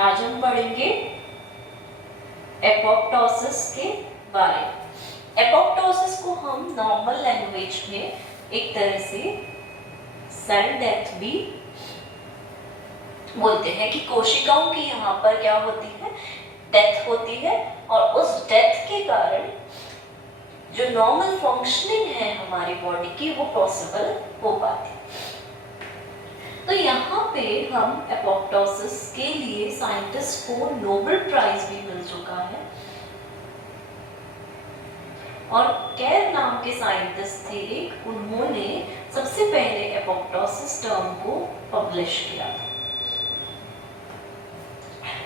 आज हम पढ़ेंगे एपोप्टोसिस के बारे में। एपोप्टोसिस को हम नॉर्मल लैंग्वेज में एक तरह से सेल डेथ भी बोलते हैं कि कोशिकाओं की यहाँ पर क्या होती है, डेथ होती है और उस डेथ के कारण जो नॉर्मल फंक्शनिंग है हमारी बॉडी की वो पॉसिबल हो पाती है। तो यहाँ पे हम एपोप्टोसिस के लिए साइंटिस्ट को नोबेल प्राइज भी मिल चुका है और कैर नाम के साइंटिस्ट थे, उन्होंने सबसे पहले एपोप्टोसिस टर्म को पब्लिश किया था।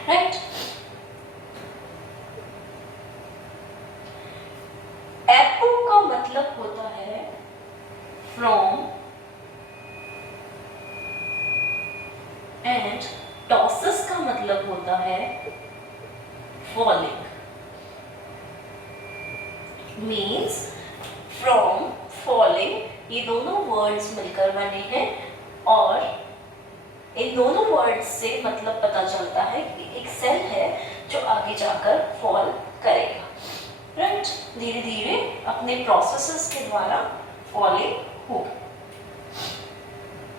राइट, एपो का मतलब होता है फ्रॉम एंड टॉसिस का मतलब होता है फॉलिंग, मीन्स फ्रॉम फॉलिंग। ये दोनों वर्ड्स मिलकर बने हैं और इन दोनों वर्ड्स से मतलब पता चलता है कि एक सेल है जो आगे जाकर फॉल करेगा। राइट, धीरे धीरे अपने प्रोसेसेस के द्वारा फॉलिंग होगा।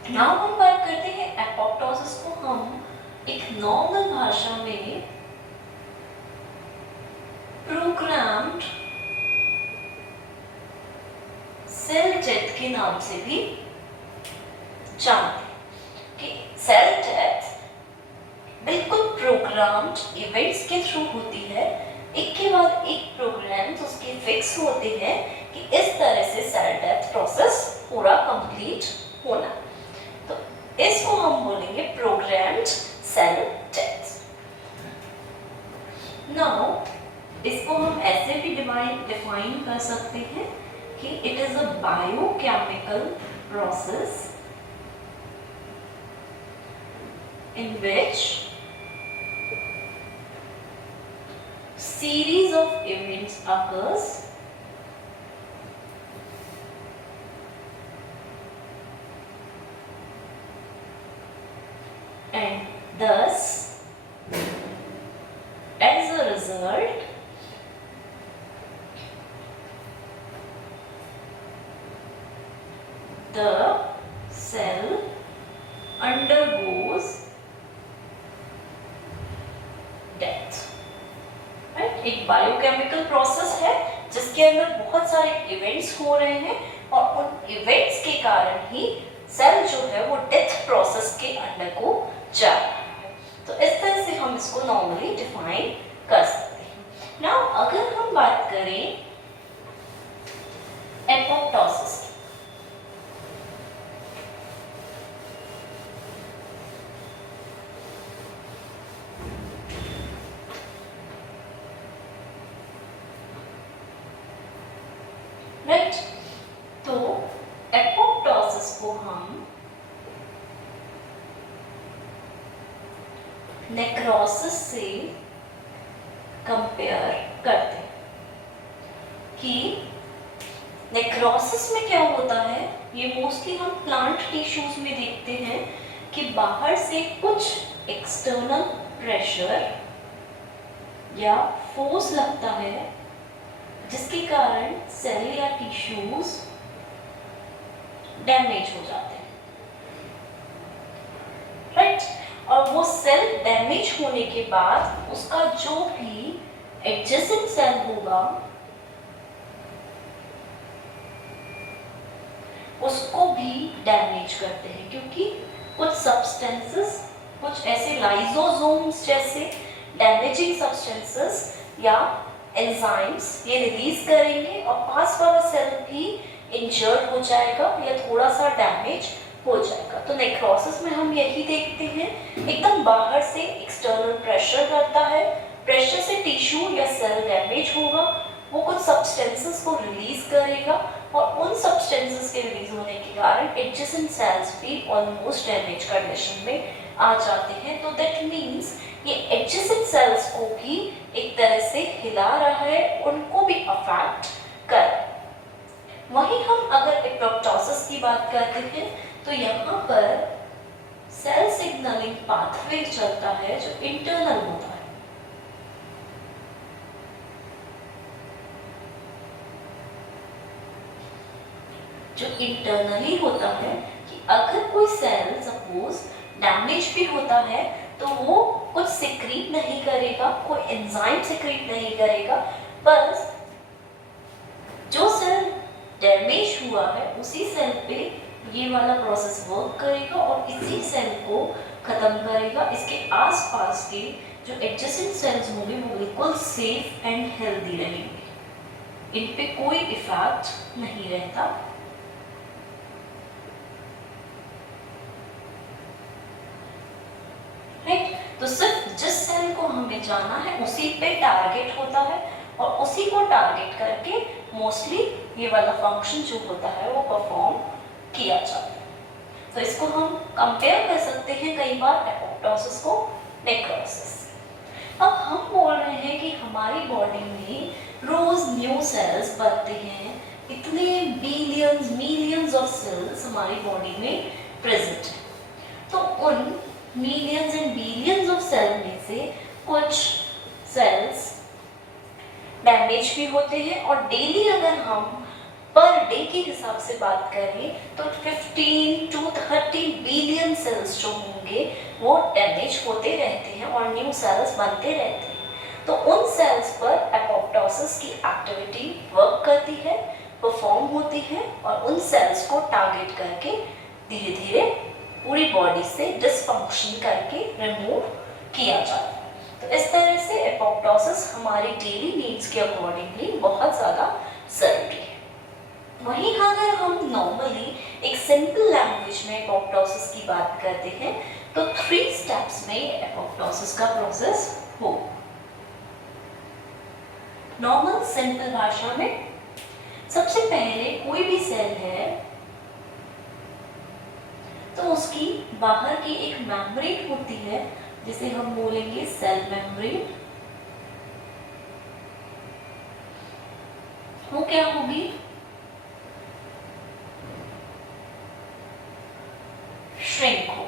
नाउ हम बात करते हैं एपोप्टोसिस को हम एक नॉर्मल भाषा में प्रोग्राम्ड सेल डेथ के नाम से भी जानते हैं कि सेल डेथ बिल्कुल प्रोग्राम्ड इवेंट्स के थ्रू होती है, एक के बाद एक प्रोग्राम्स उसके फिक्स होते हैं कि इस तरह से सेल डेथ प्रोसेस पूरा कंप्लीट होना। तो इसको हम बोलेंगे प्रोग्राम्ड सेल डेथ। नाउ इसको हम ऐसे भी डिफाइन कर सकते हैं कि it is a biochemical process in which series of events occurs and thus as a result the cell undergoes death. Right, एक बायोकेमिकल प्रोसेस है जिसके अंदर बहुत सारे इवेंट्स हो रहे हैं और उन इवेंट्स के कारण ही सेल जो है वो डेथ प्रोसेस के अंडर को जा रहा है। तो इस तरह से हम इसको नॉर्मली डिफाइन कर सकते हैं। नाउ अगर हम बात करें एपोप्टोसिस, राइट, तो एपोप्टोसिस को हम नेक्रोसिस से कंपेयर करते हैं कि नेक्रोसिस में क्या होता है। ये मोस्टली हम प्लांट टिश्यूज में देखते हैं कि बाहर से कुछ एक्सटर्नल प्रेशर या फोर्स लगता है जिसके कारण सेल या टिश्यूज डैमेज हो जाते हैं। राइट, और वो सेल डैमेज होने के बाद उसका जो भी एडजेसेंट सेल होगा उसको भी डैमेज करते हैं, क्योंकि कुछ सब्सटेंसेस, कुछ ऐसे लाइसोसोम्स जैसे डैमेजिंग सब्सटेंसेस या एंजाइम्स ये रिलीज करेंगे और पास वाला सेल भी इंजर्ड हो जाएगा या थोड़ा सा डैमेज हो जाएगा। तो नेक्रोसिस में हम यही देखते हैं, एकदम बाहर से एक्सटर्नल प्रेशर करता है, प्रेशर से टिश्यू या सेल डैमेज होगा, वो कुछ सब्सटेंसेस को रिलीज करेगा और उन सब्सटेंसेस के रिलीज होने के कारण एडजेसेंट सेल्स भी ऑलमोस्ट डैमेज कंडीशन में आ जाते हैं। तो दैट मीन्स ये एडजेसेंट सेल्स को भी एक तरह से हिला रहा है, उनको भी अफेक्ट कर। वहीं हम अगर एपोप्टोसिस की बात करते हैं तो यहाँ पर सेल सिग्नलिंग पाथवे चलता है जो इंटरनल होता है। जो इंटरनली होता है कि अगर कोई सेल सपोज डैमेज भी होता है तो वो कुछ सिक्रीट नहीं करेगा, कोई एंजाइम सिक्रीट नहीं करेगा, बस जो सेल डैमेज हुआ है उसी सेल पे ये वाला प्रोसेस वर्क करेगा और इसी सेल को खत्म करेगा। इसके आसपास के जो एडजेसेंट सेल्स होंगे वो बिल्कुल सेफ एंड हेल्दी रहेंगे, इन पे कोई इफेक्ट नहीं रहता। राइट, तो सिर्फ जिस सेल को हमें जाना है उसी पे टारगेट होता है और उसी को टारगेट करके मोस्टली ये वाला फंक्शन जो होता है वो परफॉर्म किया जाता है। तो इसको हम कंपेयर कर सकते हैं कई बार एपोप्टोसिस को नेक्रोसिस। अब हम बोल रहे हैं कि हमारी बॉडी में रोज न्यू सेल्स बनते हैं, इतने बिलियंस मिलियंस ऑफ सेल्स हमारी बॉडी में प्रेजेंट है। तो उन millions and billions of cell में से कुछ सेल्स डैमेज भी होते हैं और डेली अगर हम पर डे के हिसाब से बात करें तो 15 to 30 बिलियन सेल्स जो होंगे वो डैमेज होते रहते हैं और न्यू सेल्स बनते रहते हैं। तो उन सेल्स पर एपोप्टोसिस की एक्टिविटी वर्क करती है, परफॉर्म होती है और उन सेल्स को टारगेट करके धीरे धीरे पूरी बॉडी से डिसफंक्शन करके रिमूव किया जाता है। तो इस तरह से एपोप्टोसिस हमारी डेली नीड्स के अकॉर्डिंगली बहुत ज़्यादा ज़रूरी है। वहीं अगर हम नॉर्मली एक सिंपल लैंग्वेज में एपोप्टोसिस की बात करते हैं तो 3 स्टेप्स में एपोप्टोसिस का प्रोसेस हो। नॉर्मल सिंपल भाषा में सबसे पहले कोई भी सेल है तो उसकी बाहर की एक मेम्ब्रेन होती है जिसे हम बोलेंगे सेल मेम्ब्रेन। वो क्या होगी? श्रिंक हो।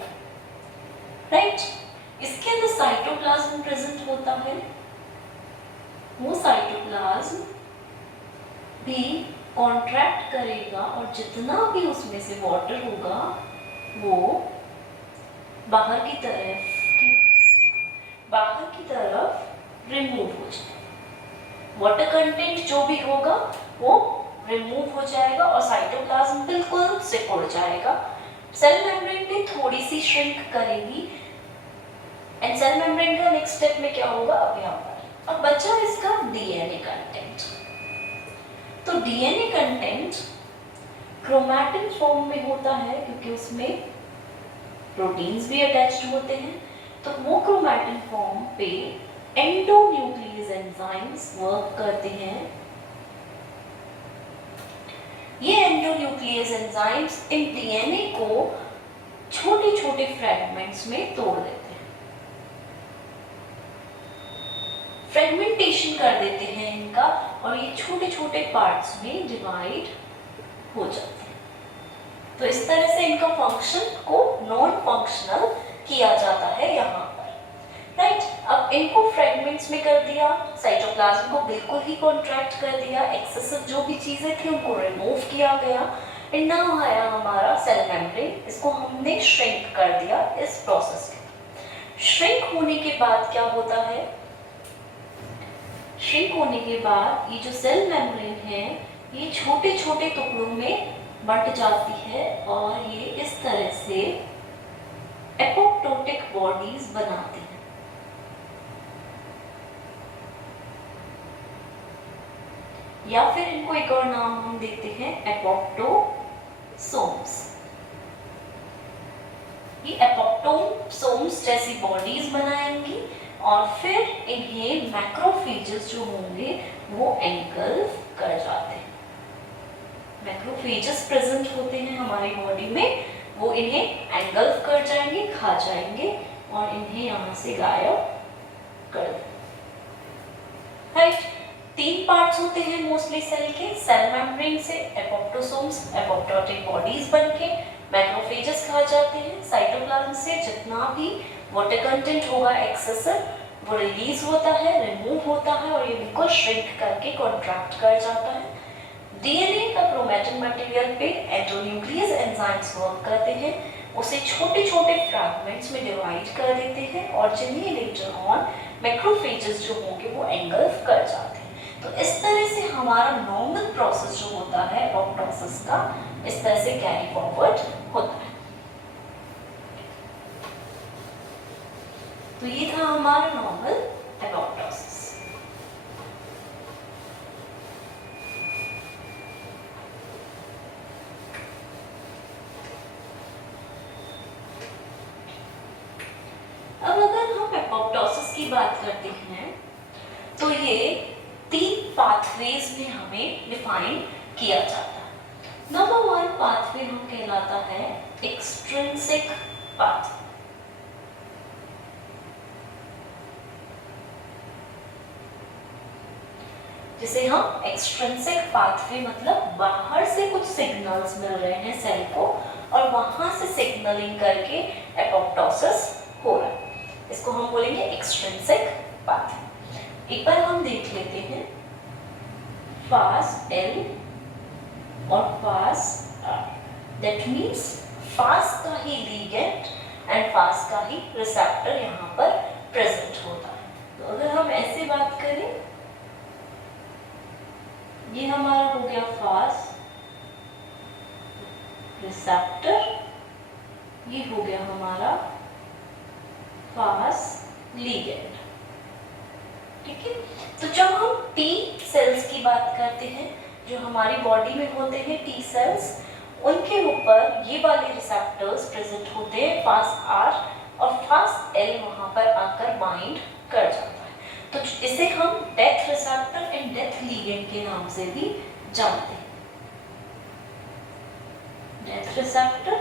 राइट, इसके अंदर साइटोप्लाज्म प्रेजेंट होता है। वो साइटोप्लाज्म भी कॉन्ट्रैक्ट करेगा और जितना भी उसमें से वाटर होगा वो बाहर की तरफ रिमूव हो जाएगा। वाटर कंटेंट जो भी होगा वो रिमूव हो जाएगा और साइटोप्लाज्म बिल्कुल सिकुड़ जाएगा। सेल मेम्ब्रेन भी थोड़ी सी श्रिंक करेगी एंड सेल मेम्ब्रेन का नेक्स्ट स्टेप में क्या होगा अब यहाँ पर। अब बचा इसका डीएनए कंटेंट। तो डीएनए कंटेंट क्रोमैटिन फॉर्म में होता है क्योंकि उसमें प्रोटीन्स भी अटैच्ड होते हैं। तो वो क्रोमैटिन फॉर्म पे एंडोन्यूक्लियस एंजाइम्स वर्क करते हैं। ये एंडोन्यूक्लियस एंजाइम्स इन डीएनए को छोटे छोटे फ्रेगमेंट्स में तोड़ देते हैं, फ्रेगमेंटेशन कर देते हैं इनका और ये छोटे छोटे पार्ट्स में डिवाइड हो जाते हैं। तो इस तरह से इनका फंक्शन को नॉन फंक्शनल किया जाता है यहाँ पर। राइट, अब इनको फ्रेगमेंट्स में कर दिया, साइटोप्लाज्म को बिल्कुल ही कॉन्ट्रैक्ट कर दिया, एक्सेसिव जो भी चीजें थी उनको रिमूव किया गया एंड नाउ आया हमारा सेल मेम्ब्रेन। इसको हमने श्रिंक कर दिया इस प्रोसेस के। श्रिंक होने के बाद क्या होता है? श्रिंक होने के बाद ये जो सेल मेम्ब्रेन है ये छोटे छोटे टुकड़ों में बंट जाती है और ये इस तरह से एपोप्टोटिक बॉडीज बनाती है। या फिर इनको एक और नाम हम देते हैं एपोप्टोसोम्स। ये एपोप्टोसोम्स जैसी बॉडीज बनाएंगी और फिर इन्हें मैक्रोफेजेस जो होंगे वो एंगल्फ कर जाते हैं। मैक्रोफेजेस प्रेजेंट होते हैं हमारी बॉडी में, वो इन्हें एंगल्फ कर जाएंगे, खा जाएंगे और इन्हें यहाँ से गायब कर देंगे। राइट, 3 पार्ट्स होते हैं मोस्टली सेल के। सेल मेम्ब्रेन से एपोप्टोसोम्स एपोप्टोटिक बॉडीज बनके मैक्रोफेजेस कहा जाते हैं। साइटोप्लाज्म से जितना भी वाटर कंटेंट होगा एक्सेसिव वो रिलीज होता है, रिमूव होता है और ये बिल्कुल श्रिंक करके कॉन्ट्रैक्ट कर जाता है। डीएनए का क्रोमैटिन मटेरियल पे एंडोन्यूक्लियस एंजाइम्स वर्क करते हैं, उसे छोटे छोटे फ्रैगमेंट्स में डिवाइड कर देते हैं और जिन्हें लेटर ऑन मैक्रोफेजेस जो होंगे वो एंगल्फ कर जाते हैं। तो इस तरह से हमारा नॉर्मल प्रोसेस जो होता है एपोप्टोसिस का इस तरह से कैरी फॉरवर्ड होता है। तो ये था हमारा नॉर्मल एपोप्टोसिस। अब अगर हम एपोप्टोसिस की बात करते हैं तो ये 3 पाथवेज में हमें डिफाइन किया जाता है। नंबर 1 पाथवे हम कहलाता है एक्सट्रिंसिक पाथ। जिसे हम एक्सट्रिंसिक पाथवे मतलब बाहर से कुछ सिग्नल्स मिल रहे हैं सेल को और वहां से सिग्नलिंग करके एपोप्टोसिस हो रहा है, इसको हम बोलेंगे एक्सट्रिंसिक पाथवे। एक बार हम देख लेते हैं फास्ट एल और fast R, that means fast का ही लिगेंड एंड फास्ट का ही रिसेप्टर यहाँ पर प्रेजेंट होता है। तो अगर हम ऐसे बात करें, ये हमारा हो गया फास्ट रिसेप्टर, ये हो गया हमारा फास्ट लिगेंड। ठीक है, तो जब हम टी सेल्स की बात करते हैं जो हमारी बॉडी में होते हैं टी सेल्स, उनके ऊपर ये वाले रिसेप्टर्स प्रेजेंट होते हैं फास्ट आर और फास्ट एल वहां पर आकर बाइंड कर जाता है। तो इसे हम death receptor and death ligand के नाम से भी जानते हैं। Death receptor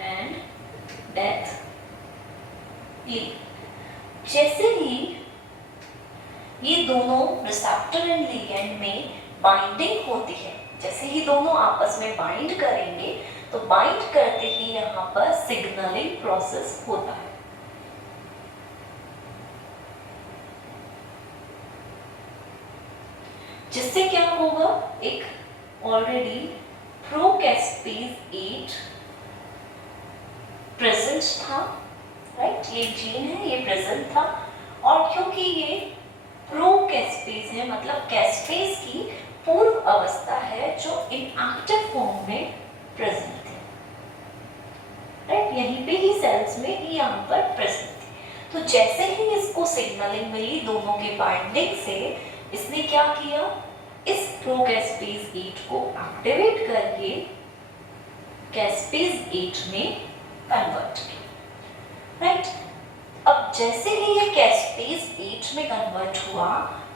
and death ligand. जैसे ही ये दोनों रिसेप्टर एंड लिगेंड में बाइंडिंग होती है, जैसे ही दोनों आपस में बाइंड करेंगे तो बाइंड करते ही यहाँ पर सिग्नलिंग प्रोसेस होता है। जिससे क्या होगा, एक ऑलरेडी प्रोकैस्पेज 8 प्रेजेंट था, राइट, ये जीन है, ये प्रेजेंट था और क्योंकि ये प्रोकैस्पेज है मतलब कैस्पेज की पूर्व अवस्था है जो इनएक्टिव फॉर्म में प्रेजेंट है, राइट, यहीं पे ही सेल्स में ही यहाँ पर प्रेजेंट थी। तो जैसे ही इसको सिग्नलिंग मिली दोनों के बाइंडिंग से, इसने क्या किया, इस प्रोकैस्पेज 8 को एक्टिवेट करके कैस्पेज 8 में कन्वर्ट किया, राइट। अब जैसे ही ये कैस्पेज 8 में कन्वर्ट हुआ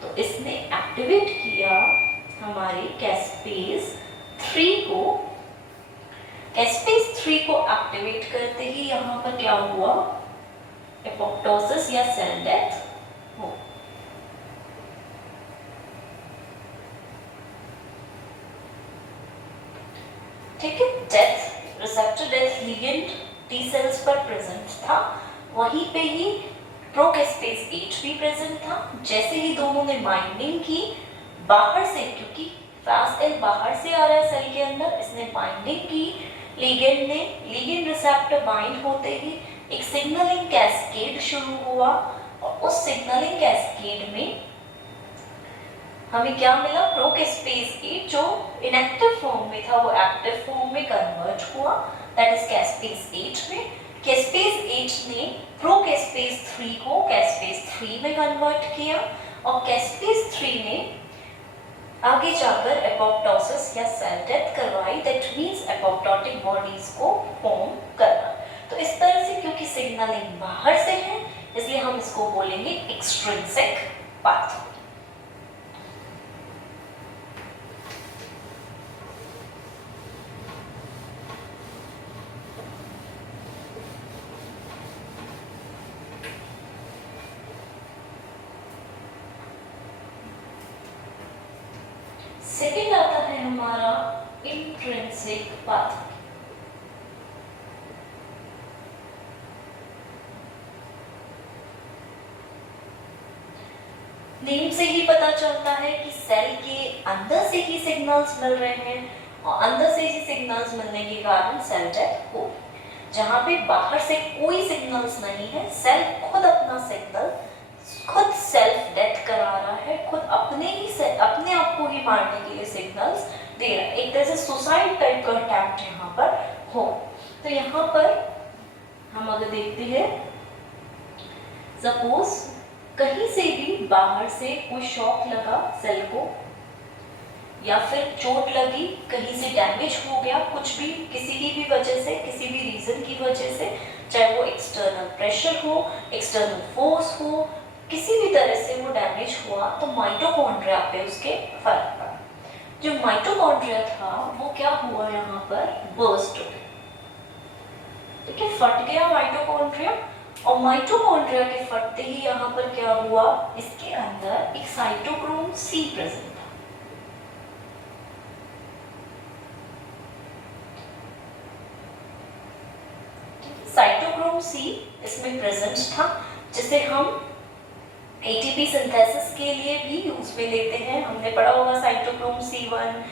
तो इसने एक्टिवेट किया हमारे कैस्पेज 3 को। कैस्पेज 3 को एक्टिवेट करते ही यहाँ पर क्या हुआ, एपोप्टोसिस या सेल डेथ हो। ठीक है, death receptor death ligand T cells पर प्रेजेंट था, वहीं पे ही प्रोकैस्पेज 8 भी प्रेजेंट था। जैसे ही दोनों ने बाइंडिंग की बाहर से, क्योंकि फास्ट एल बाहर से आ रहा है सेल के अंदर, इसने बाइंडिंग की लिगेंड ने, लिगेंड रिसेप्टर बाइंड होते ही एक सिग्नलिंग कैस्केड शुरू हुआ और उस सिग्नलिंग कैस्केड में हमें क्या मिला, प्रोकैस्पेज 8 जो इनएक्टिव फॉर्म में था वो एक्टिव फॉर्म में कन्वर्ट हुआ, दैट इज कैस्पेज 8 में। कैस्पेज 8 ने प्रोकैस्पेज 3 को कैस्पेज 3 में कन्वर्ट किया और कैस्पेज 3 ने आगे जाकर एपोप्टोसिस या सेल डेथ करवाई, दैट मींस एपोप्टोटिक बॉडीज को फॉर्म करना। तो इस तरह से क्योंकि सिग्नलिंग बाहर से है इसलिए हम इसको बोलेंगे एक्सट्रिंसिक पाथवे। सेकेंड आता है हमारा इंट्रिंसिक पाथवे। नेम से ही पता चलता है कि सेल के अंदर से ही सिग्नल्स मिल रहे हैं और अंदर से ही सिग्नल्स मिलने के कारण सेल डेथ हो। जहाँ पे बाहर से कोई सिग्नल्स नहीं है, सेल खुद अपना सिग्नल खुद सेल्फ डेथ करा रहा है, खुद अपने आप को ही मारने के लिए सिग्नल्स दे रहा है। एक तरह से सुसाइड टाइप का अटैम्प्ट यहाँ पर हो। तो यहाँ पर हम अगर देखते हैं, सपोज कहीं से भी बाहर से कोई शॉक लगा सेल को, या फिर चोट लगी, कहीं से डैमेज हो गया, कुछ भी किसी की भी वजह से, किसी भी रीजन की वजह से, चाहे वो एक्सटर्नल प्रेशर हो, एक्सटर्नल फोर्स हो, किसी भी तरह से वो डैमेज हुआ, तो माइटोकॉन्ड्रिया पे उसके फर्क पड़ा। जो माइटोकॉन्ड्रिया था वो क्या हुआ, यहाँ पर बर्स्ट हो गया, ठीक है, फट गया माइटोकॉन्ड्रिया। और माइटोकॉन्ड्रिया के फटते ही यहाँ पर क्या हुआ, इसके अंदर एक साइटोक्रोम सी प्रेजेंट था। साइटोक्रोम सी इसमें प्रेजेंट था, जिसे हम एटीपी सिंथेसिस के लिए भी यूज में लेते हैं। हमने पढ़ा होगा साइटोक्रोम C1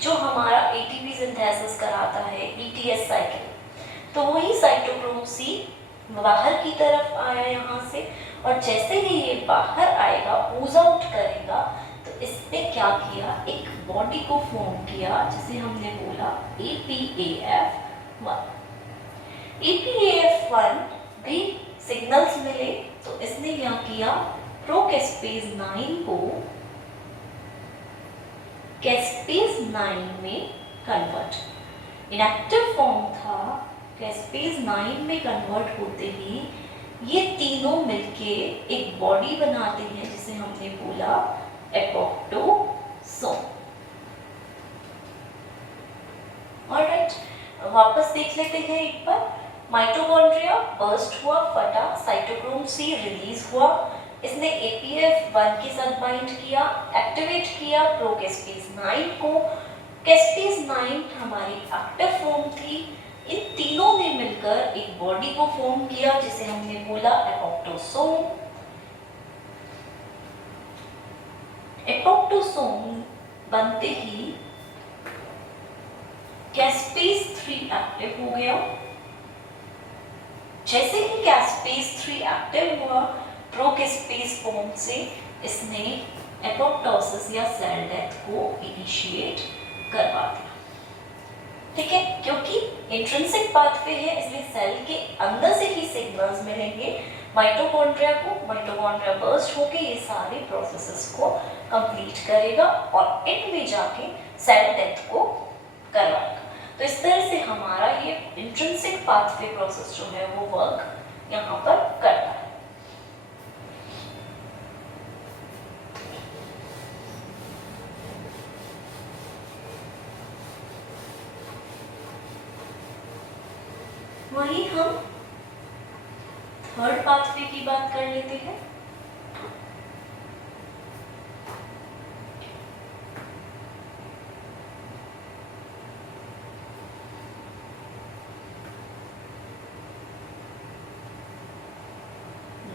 जो हमारा एटीपी सिंथेसिस कराता है, ETS साइकिल। तो वही साइटोक्रोम सी बाहर की तरफ आया यहाँ से, और जैसे ही ये बाहर आएगा, ओज आउट करेगा, तो इसने क्या किया, एक बॉडी को फॉर्म किया जिसे हमने बोला APAF1। APAF1 भी सिग्नल्स मिले, तो इसने क्या किया, प्रोकेस्पेज 9 को कैस्पेज 9 में कन्वर्ट। इनएक्टिव फॉर्म था, कैस्पेज 9 में कन्वर्ट होते ही ये तीनों मिलके एक बॉडी बनाते हैं जिसे हमने बोला एपोप्टोसोम। ऑलराइट, वापस देख लेते हैं एक बार। माइटोकॉन्ड्रिया बर्स्ट हुआ, फटा, साइटोक्रोम सी रिलीज हुआ, इसने APF1 के साथ बाइंड किया, एक्टिवेट किया प्रोकेस्पेज 9 को। कैस्पेज 9 हमारी एक्टिव फॉर्म थी, इन तीनों ने मिलकर एक बॉडी को फॉर्म किया जिसे हमने बोला एपोप्टोसोम। एपोप्टोसोम बनते ही कैस्पेज 3 एक्टिव हो गया। जैसे ही कैस्पेज 3 एक्टिव हुआ, प्रोकेस्पेज फॉर्म से इसने एपोप्टोसिस या सेल डेथ को इनिशिएट करवा दिया, ठीक है, क्योंकि इंट्रिंसिक पाथवे है, इसलिए सेल के अंदर से ही सिग्नल्स मिलेंगे माइटोकॉन्ड्रिया को। माइटोकॉन्ड्रिया बर्स्ट होके ये सारे प्रोसेसेस को कंप्लीट करेगा और एंड में जाके सेल डेथ को करवाएगा। तो इस तरह से हमारा ये इंट्रिंसिक पाथवे प्रोसेस जो है वो वर्क यहाँ पर करता है। वहीं हम थर्ड पाथवे की बात कर लेते हैं।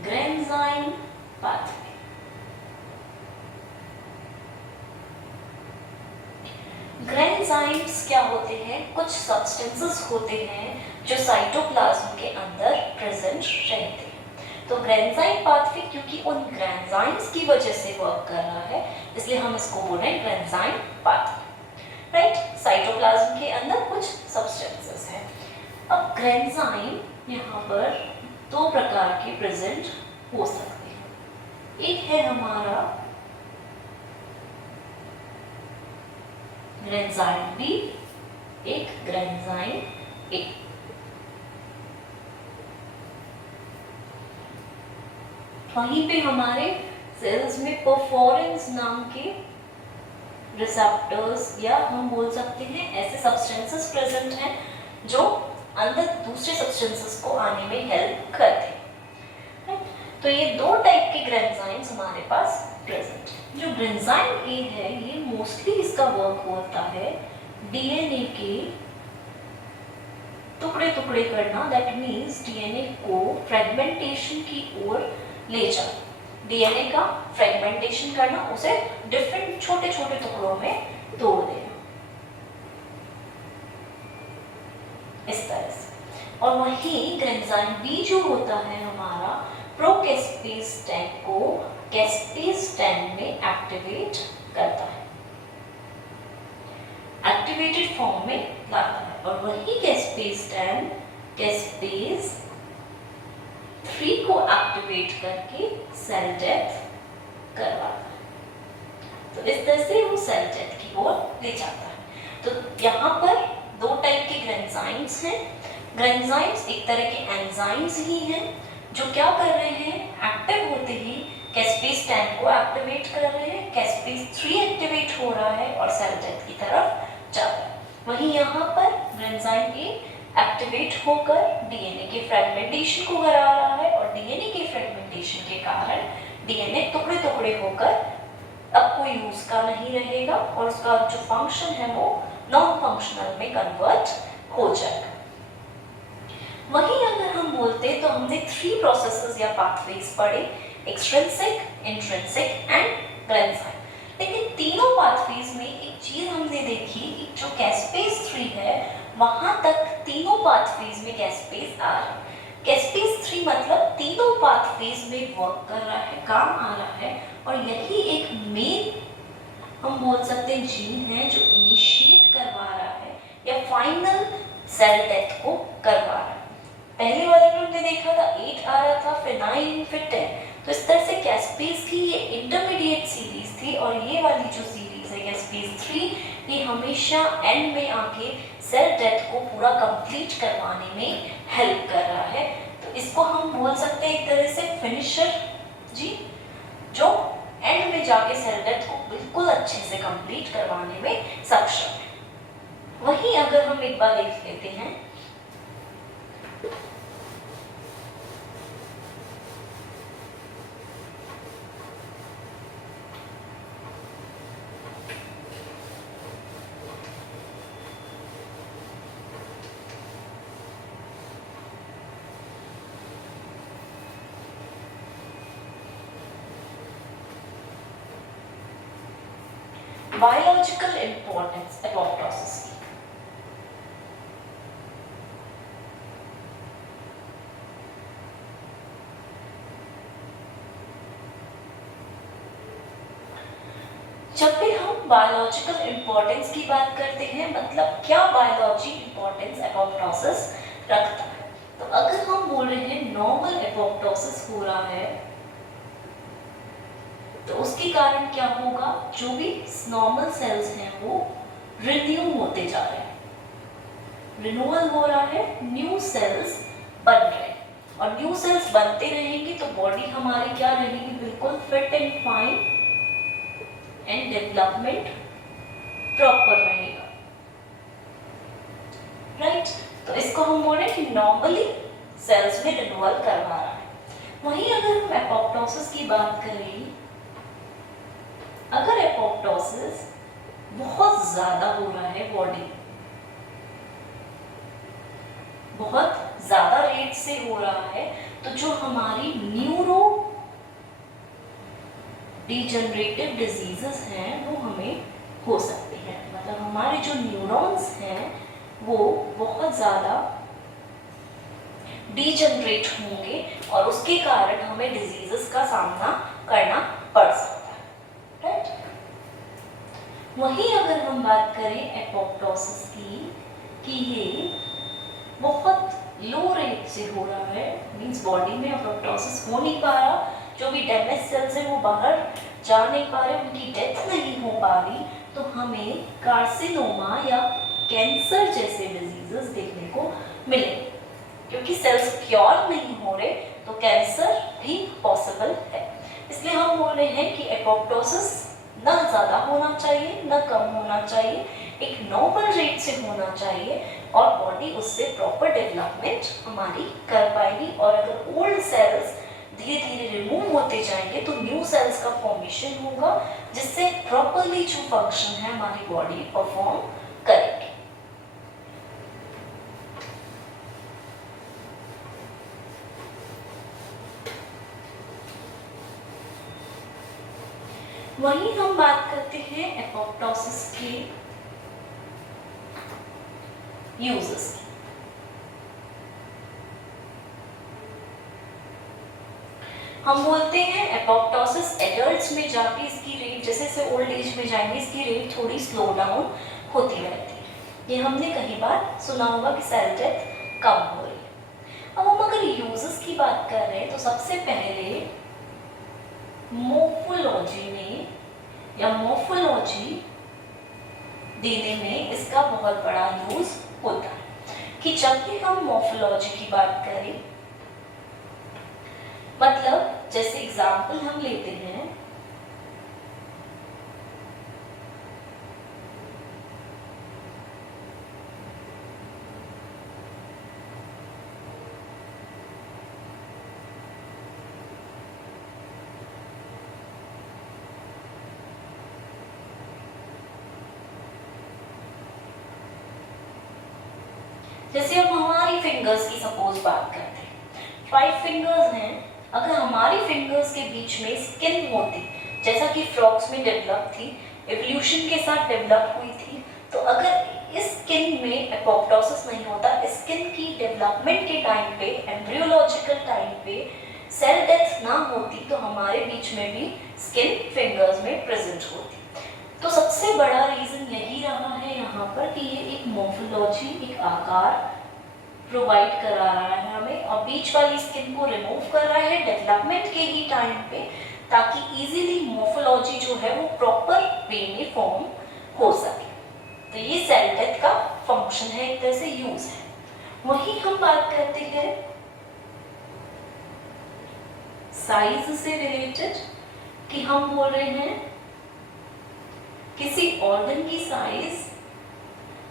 ग्रेन्जाइम पाथवे। ग्रेन्जाइम्स क्या होते हैं, कुछ सब्सटेंसेस होते हैं जो साइटोप्लाज्म के अंदर प्रेजेंट रहते हैं। तो ग्रेन्जाइम पाथवे क्योंकि उन ग्रेन्जाइम्स की वजह से वर्क कर रहा है, इसलिए हम इसको बोल रहे हैं ग्रेन्जाइम पाथवे, राइट। साइटोप्लाज्म के अंदर कुछ सब्सटेंसेस हैं। अब ग्रेन्जाइम यहाँ पर दो प्रकार के प्रेजेंट हो सकते हैं। एक है हमारा ग्रेन्जाइम बी, एक ग्रेन्जाइम ए। वहीं पे हमारे सेल्स में परफोरेंस नाम के रिसेप्टर्स या हम बोल सकते हैं ऐसे सब्सटेंसेस प्रेजेंट हैं जो अंदर दूसरे सब्सटेंसेस को आने में हेल्प करते हैं। तो ये दो टाइप के ग्रेन्जाइम्स हमारे पास प्रेजेंट है। जो ग्रेन्जाइम ए है ये मोस्टली इसका वर्क होता है डीएनए के टुकड़े करना, दैट मीन्स डीएनए को फ्रेगमेंटेशन की ओर ले जाना। डीएनए का फ्रेगमेंटेशन करना, उसे डिफरेंट छोटे छोटे टुकड़ों में तोड़ देना, इस तरह से। और वहीं ग्रेन्जाइम बी जो होता है हमारा, प्रोकेस्पेज 10 को कैस्पेज 10 में एक्टिवेट करता है, एक्टिवेटेड फॉर्म में लाता है। और वही कैस्पेज 10 कैस्पेज 3 को एक्टिवेट करके सेल डेथ करवाता है। तो इस तरह से वो सेल डेथ की ओर ले जाता है। तो यहाँ पर दो टाइप के ग्रेन्जाइम्स हैं। ग्रेन्जाइम्स एक तरह के एंजाइम्स ही हैं जो क्या कर रहे हैं, एक्टिव होते ही कैस्पेज 10 को एक्टिवेट कर रहे हैं, कैस्पेज 3 एक्टिवेट हो रहा है और सेल डेथ की तरफ जा रहा है। वहीं यहाँ पर ग्रेन्जाइम ए एक्टिवेट होकर डीएनए के फ्रेगमेंटेशन को करा रहा है और डीएनए के फ्रेगमेंटेशन के कारण डीएनए टुकड़े टुकड़े होकर अब कोई यूज का नहीं रहेगा और उसका जो फंक्शन है वो नॉन फंक्शनल में कन्वर्ट हो जाएगा। वहीं अगर हम बोलते तो हमने 3 प्रोसेसेस या पाथवेज पढ़े, एक्सट्रिंसिक, इंट्रिंसिक एंड ग्रेन्जाइम। लेकिन तीनों पाथवेज में एक चीज हमने देखी कि जो कैस्पेज 3 है वहां तक तीनों पाथवेज में कैस्पेज आ रहा है। कैस्पेज 3 मतलब तीनों पाथवेज में वर्क कर रहा है, काम आ रहा है और यही एक मेन हम बोल सकते हैं जीन है जो इनिशिएट करवा रहा है या फाइनल सेल डेथ को करवा रहा है। पहले वाले में हमने देखा था 8 आ रहा था, फिर 9, फिर 10। तो इस तरह से कैस्पेज की ये इंटरमीडिएट सीरीज थी और ये वाली जो सीरीज है कैस्पेज 3, ये हमेशा एंड में आके सेल डेथ को पूरा कंप्लीट करवाने में हेल्प कर रहा है। तो इसको हम बोल सकते हैं एक तरह से फिनिशर जी, जो एंड में जाके सेल डेथ को बिल्कुल अच्छे से कंप्लीट करवाने में सक्षम है। वहीं अगर हम एक बार देख लेते हैं बायोलॉजिकल इंपॉर्टेंस एपोप्टोसिस की। जब भी हम बायोलॉजिकल इंपॉर्टेंस की बात करते हैं मतलब क्या बायोलॉजी इंपॉर्टेंस एपोप्टोसिस रखता है, तो अगर हम बोल रहे हैं नॉर्मल एपोप्टोसिस हो रहा है तो उसके कारण क्या होगा, जो भी नॉर्मल सेल्स हैं वो रिन्यू होते जा रहे हैं, रिन्यूअल हो रहा है, न्यू सेल्स बन रहे हैं और न्यू सेल्स बनते रहेंगे तो बॉडी हमारी क्या रहेगी, बिल्कुल fit and fine and development proper रहेगा, राइट। तो इसको हम बोल रहे हैं कि नॉर्मली सेल्स में रिन्यूअल करवा रहा है। वहीं अगर हम एपोप्टोसिस की बात करें, अगर एपोप्टोसिस बहुत ज्यादा हो रहा है, बॉडी बहुत ज्यादा रेट से हो रहा है, तो जो हमारी न्यूरो डिजनरेटिव डिजीजेस हैं वो हमें हो सकती हैं। मतलब हमारे जो न्यूरॉन्स हैं वो बहुत ज्यादा डिजनरेट होंगे और उसके कारण हमें डिजीजेस का सामना करना पड़ सकता है, राइट। वहीं अगर हम बात करें एपोप्टोसिस की कि ये बहुत लो रेट से हो रहा है, मींस बॉडी में एपोप्टोसिस हो नहीं पा रहा, जो भी डैमेज सेल्स हैं वो बाहर जा नहीं पा रहे, उनकी डेथ नहीं हो पा रही, तो हमें कार्सिनोमा या कैंसर जैसे डिजीजेस देखने को मिलेंगे। क्योंकि सेल्स क्योर नहीं हो रहे तो कैंसर भी पॉसिबल है। इसलिए हम बोल रहे हैं कि एपोप्टोसिस न ज़्यादा होना चाहिए न कम होना चाहिए, एक नॉर्मल रेट से होना चाहिए और बॉडी उससे प्रॉपर डेवलपमेंट हमारी कर पाएगी। और अगर ओल्ड सेल्स धीरे धीरे रिमूव होते जाएंगे तो न्यू सेल्स का फॉर्मेशन होगा, जिससे प्रॉपरली जो फंक्शन है हमारी बॉडी परफॉर्म करेगी। वहीं हम बात करते हैं एपोप्टोसिस के यूजेस की। हम बोलते हैं एपोप्टोसिस एडल्ट्स में जाके इसकी रेट जैसे जैसे ओल्ड एज में जाएंगे इसकी रेट थोड़ी स्लो डाउन होती रहती है। ये हमने कई बार सुना होगा कि सेल डेथ कम हो रही है। अब हम अगर यूजेस की बात कर रहे हैं तो सबसे पहले मोर्फोलॉजी में या मोर्फोलॉजी देने में इसका बहुत बड़ा यूज होता है कि जब भी हम मोर्फोलॉजी की बात करें, मतलब जैसे एग्जाम्पल हम लेते हैं जैसे अब हमारी फिंगर्स की सपोज बात करते हैं, 5 फिंगर्स हैं, अगर हमारी फिंगर्स के बीच में स्किन होती जैसा कि फ्रॉग्स में डेवलप थी, एवोल्यूशन के साथ डेवलप हुई थी, तो अगर इस स्किन में एपोप्टोसिस नहीं होता, स्किन की डेवलपमेंट के टाइम पे, एम्ब्रियोलॉजिकल टाइम पे सेल डेथ ना होती तो हमारे बीच में भी स्किन फिंगर्स में प्रेजेंट होती। तो सबसे बड़ा रीजन यही रहा है यहाँ पर कि ये एक मोर्फोलॉजी, एक आकार प्रोवाइड करा रहा है हमें और बीच वाली स्किन को रिमूव कर रहा है डेवलपमेंट के ही टाइम पे, ताकि इजीली मोर्फोलॉजी जो है वो प्रॉपर वे में फॉर्म हो सके। तो ये सेल डेथ का फंक्शन है, एक तरह से यूज है। वही हम बात करते हैं साइज से रिलेटेड कि हम बोल रहे हैं किसी ऑर्गन की साइज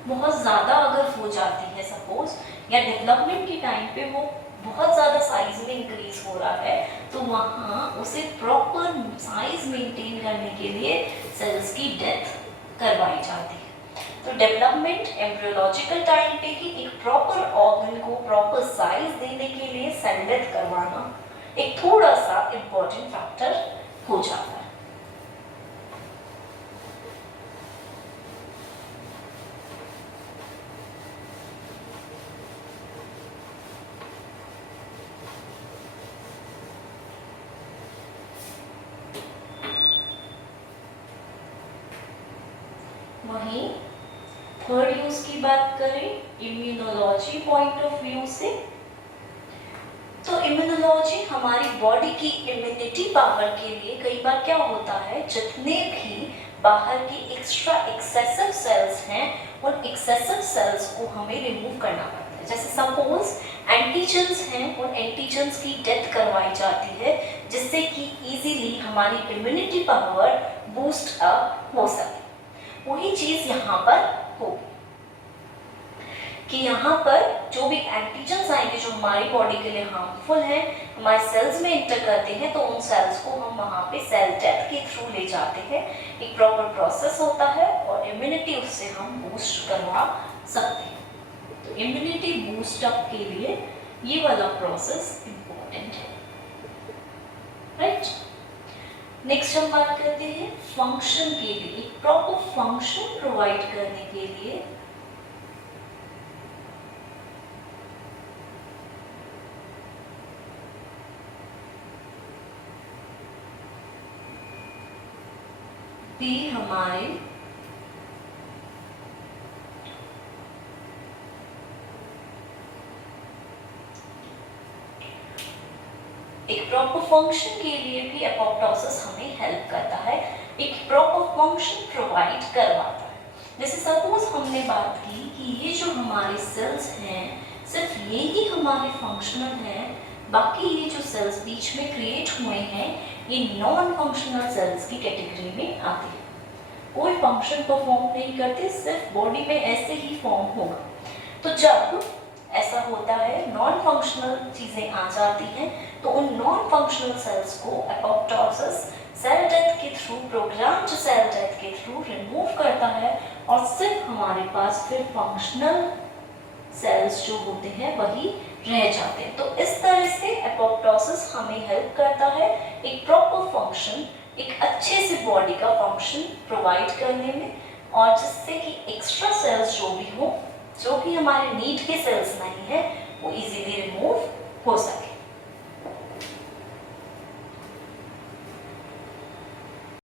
बहुत ज़्यादा अगर हो जाती है सपोज, या डेवलपमेंट के टाइम पे वो बहुत ज़्यादा साइज में इंक्रीज हो रहा है, तो वहाँ उसे प्रॉपर साइज मेंटेन करने के लिए सेल्स की डेथ करवाई जाती है। तो डेवलपमेंट एम्ब्रियोलॉजिकल टाइम पे ही एक प्रॉपर ऑर्गन को प्रॉपर साइज देने के लिए सेल डेथ करवाना एक थोड़ा सा इम्पोर्टेंट फैक्टर हो जाता है। वहीं थर्ड यूज की बात करें इम्यूनोलॉजी पॉइंट ऑफ व्यू से, तो इम्यूनोलॉजी हमारी बॉडी की इम्यूनिटी पावर के लिए कई बार क्या होता है, जितने भी बाहर के एक्स्ट्रा एक्सेसिव सेल्स हैं उन एक्सेसिव सेल्स को हमें रिमूव करना पड़ता है। जैसे सपोज एंटीजेंस हैं, उन एंटीजेंस की डेथ करवाई जाती है जिससे कि इजीली हमारी इम्यूनिटी पावर बूस्ट अप हो सके। वही चीज यहाँ पर होगी कि यहाँ पर जो भी एंटीजेंस आएंगे जो हमारी बॉडी के लिए हार्मफुल है, हमारे सेल्स में इंटर करते हैं, तो उन सेल्स को हम वहाँ पे सेल डेथ के थ्रू ले जाते हैं। एक प्रॉपर प्रोसेस होता है और इम्यूनिटी उससे हम बूस्ट करवा सकते हैं। तो इम्यूनिटी बूस्ट अप के लिए ये वाला प्रोसेस इम्पोर्टेंट है, राइट। नेक्स्ट हम बात करते हैं फंक्शन के लिए, एक प्रॉपर फंक्शन प्रोवाइड करने के लिए भी हमारे एक प्रॉपर फंक्शन के लिए भी एपोप्टोसिस हमें हेल्प करता है, एक प्रॉपर फंक्शन प्रोवाइड करवाता है। जैसे सपोज हमने बात की कि ये जो हमारे सेल्स हैं सिर्फ ये ही हमारे फंक्शनल हैं, बाकी ये जो सेल्स बीच में क्रिएट हुए हैं ये नॉन फंक्शनल सेल्स की कैटेगरी में आते हैं, कोई फंक्शन परफॉर्म नहीं करते, सिर्फ बॉडी में ऐसे ही फॉर्म होगा। तो जब ऐसा होता है नॉन फंक्शनल चीज़ें आ जाती हैं तो उन नॉन फंक्शनल सेल्स को एपोप्टोसिस सेल डेथ के थ्रू, प्रोग्राम्ड सेल डेथ के थ्रू रिमूव करता है और सिर्फ हमारे पास फिर फंक्शनल सेल्स जो होते हैं वही रह जाते हैं। तो इस तरह से एपोप्टोसिस हमें हेल्प करता है एक प्रॉपर फंक्शन, एक अच्छे से बॉडी बॉडी का फंक्शन प्रोवाइड करने में, और जिससे कि एक्स्ट्रा सेल्स जो भी हो, जो कि हमारे नीड के सेल्स नहीं है, वो इजीली रिमूव हो सकते हैं।